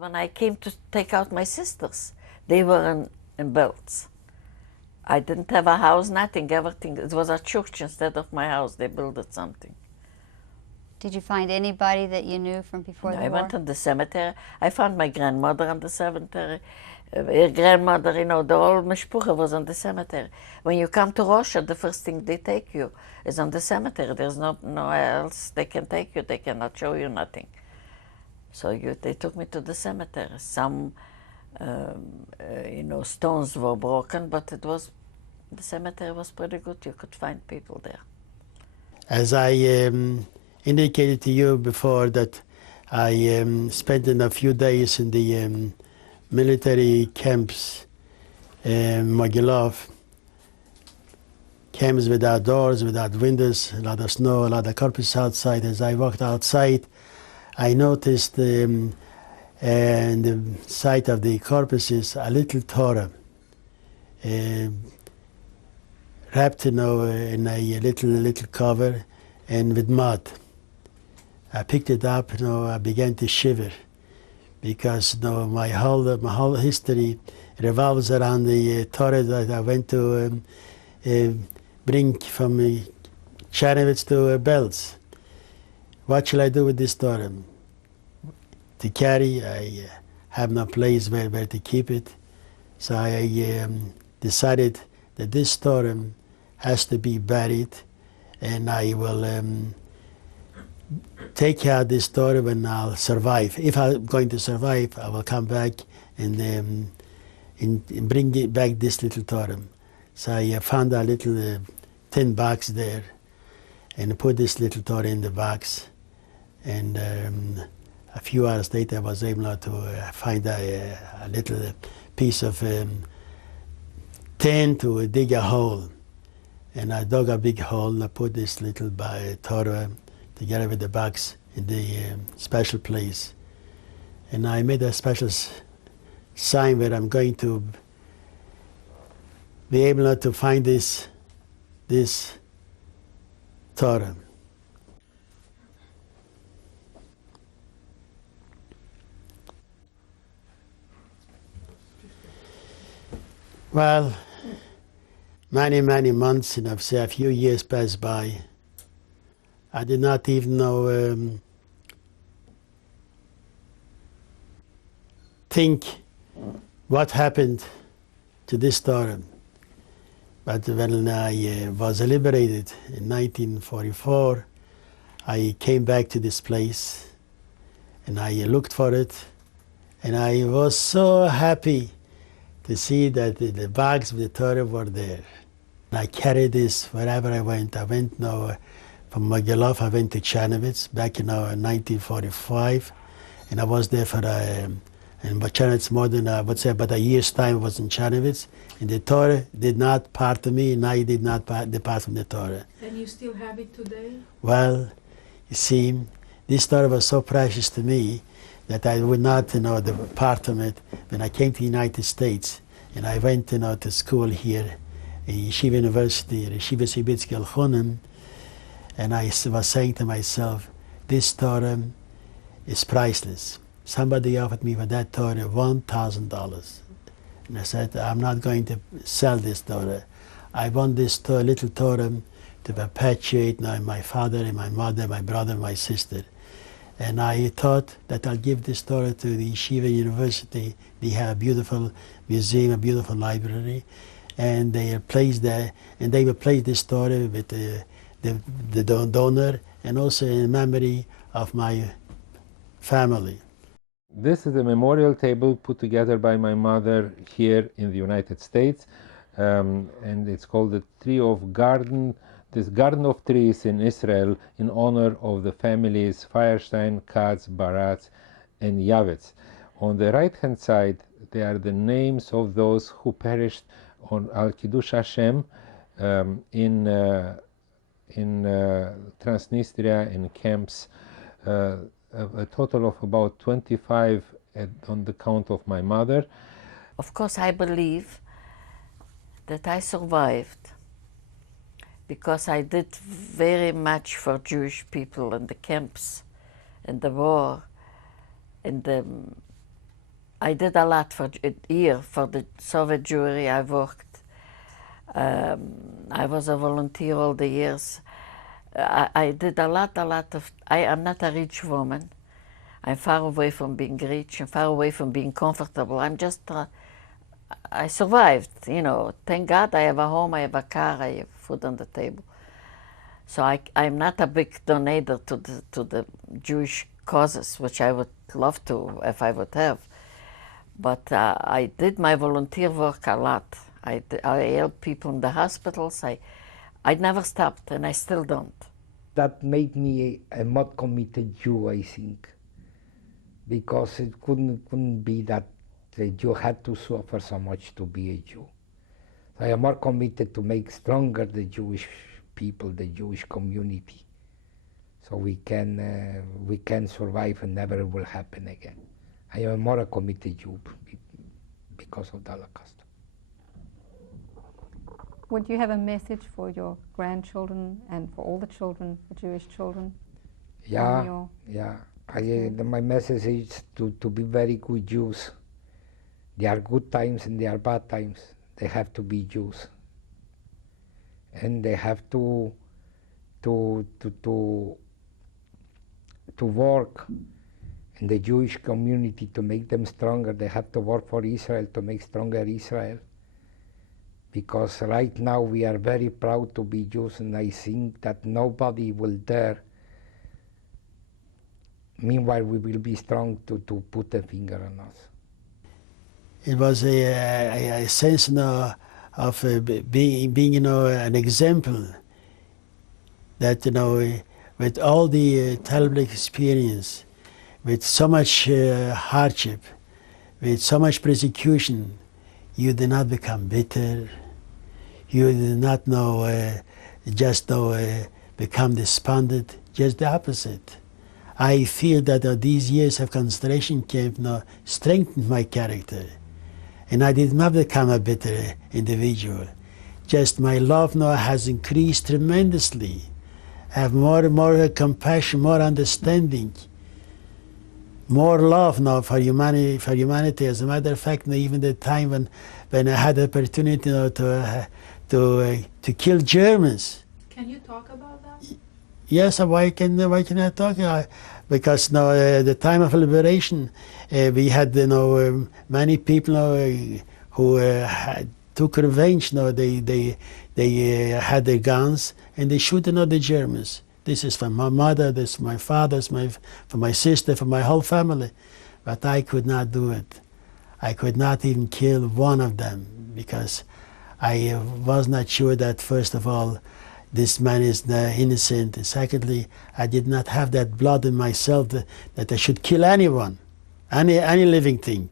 when I came to take out my sisters. They were in Bălţi. I didn't have a house, nothing, everything. It was a church instead of my house. They built something. Did you find anybody that you knew from before the war? I went in the cemetery. I found my grandmother in the cemetery. Her grandmother, you know, the whole mishpucha was in the cemetery. When you come to Russia, the first thing they take you is on the cemetery. There's no else they can take you. They cannot show you nothing. So they took me to the cemetery. Some, you know, stones were broken, but the cemetery was pretty good. You could find people there. As I indicated to you before, that I spent a few days in the military camps, Mogilov, camps without doors, without windows, a lot of snow, a lot of corpses outside. As I walked outside, I noticed in the side of the corpses a little Torah, wrapped, you know, in a little cover and with mud. I picked it up, you know, I began to shiver, because, you know, my whole history revolves around the Torah that I went to bring from Chernovitz to Bălţi. What shall I do with this Torah? To carry, I have no place where to keep it. So I decided that this Torah has to be buried, and I will take out this Torah when I'll survive. If I'm going to survive, I will come back and bring it back this little Torah. So I found a little tin box there, and put this little Torah in the box. And a few hours later, I was able to find a little piece of tin to dig a hole. And I dug a big hole, and I put this little Torah together with the box in the special place. And I made a special sign where I'm going to be able to find this Torah. Well, many months, you know, say a few years passed by. I did not even know, think what happened to this Torah. But when I was liberated in 1944, I came back to this place, and I looked for it, and I was so happy to see that the bags with the Torah were there. I carried this wherever I went. I went now from Mogilov, I went to Chernovitz back in 1945, and I was there for and Chernovitz more than I would say about a year's time. I was in Chernovitz, and the Torah did not part of me, and I did not depart from the Torah. And you still have it today? Well, you see, this Torah was so precious to me that I would not, you know, depart from it. When I came to the United States, and I went, you know, to school here, at Yeshiva University, Yeshiva Sibitski Al-Chonim, and I was saying to myself, this Torah is priceless. Somebody offered me for that Torah $1,000. And I said, I'm not going to sell this Torah. I want this little Torah to perpetuate my father and my mother, my brother and my sister. And I thought that I'll give this Torah to the Yeshiva University. They have a beautiful museum, a beautiful library, and they will place this Torah with the donor, and also in memory of my family. This is a memorial table put together by my mother here in the United States, and it's called the Garden of Trees in Israel, in honor of the families Feierstein, Katz, Baratz, and Yavetz. On the right-hand side, they are the names of those who perished on Al-Kiddush Hashem in Transnistria, in camps, a total of about 25 on the count of my mother. Of course, I believe that I survived because I did very much for Jewish people in the camps, in the war, in the I did a lot for here for the Soviet Jewry. I worked. I was a volunteer all the years. I did a lot of. I am not a rich woman. I'm far away from being rich and far away from being comfortable. I'm just. I survived, you know. Thank God I have a home, I have a car, I have food on the table. So I'm not a big donator to the Jewish causes, which I would love to if I would have. But I did my volunteer work a lot. I helped people in the hospitals. I never stopped, and I still don't. That made me a more committed Jew, I think, because it couldn't be that you had to suffer so much to be a Jew. So I am more committed to make stronger the Jewish people, the Jewish community, so we can survive and never will happen again. I am more a committed Jew because of the Holocaust. Would you have a message for your grandchildren and for all the children, the Jewish children? Yeah. My message is to be very good Jews. There are good times and there are bad times. They have to be Jews, and they have to work in the Jewish community to make them stronger. They have to work for Israel to make stronger Israel. Because right now we are very proud to be Jews, and I think that nobody will dare. Meanwhile, we will be strong to put a finger on us. It was a sense, you know, of being you know, an example that, you know, with all the terrible experience, with so much hardship, with so much persecution, you did not become bitter. You did not become despondent. Just the opposite. I feel that these years of concentration camp strengthened my character. And I did not become a bitter individual. Just my love now has increased tremendously. I have more and more compassion, more understanding, more love now for humanity. As a matter of fact, even the time when I had the opportunity to kill Germans. Can you talk about that? Yes, why can I talk? Because now the time of liberation, we had many people who took revenge. They had their guns and they shoot the Germans. This is for my mother, this is for my father, for my sister, for my whole family. But I could not do it. I could not even kill one of them because I was not sure that, first of all, this man is innocent. And secondly, I did not have that blood in myself that I should kill anyone, any living thing.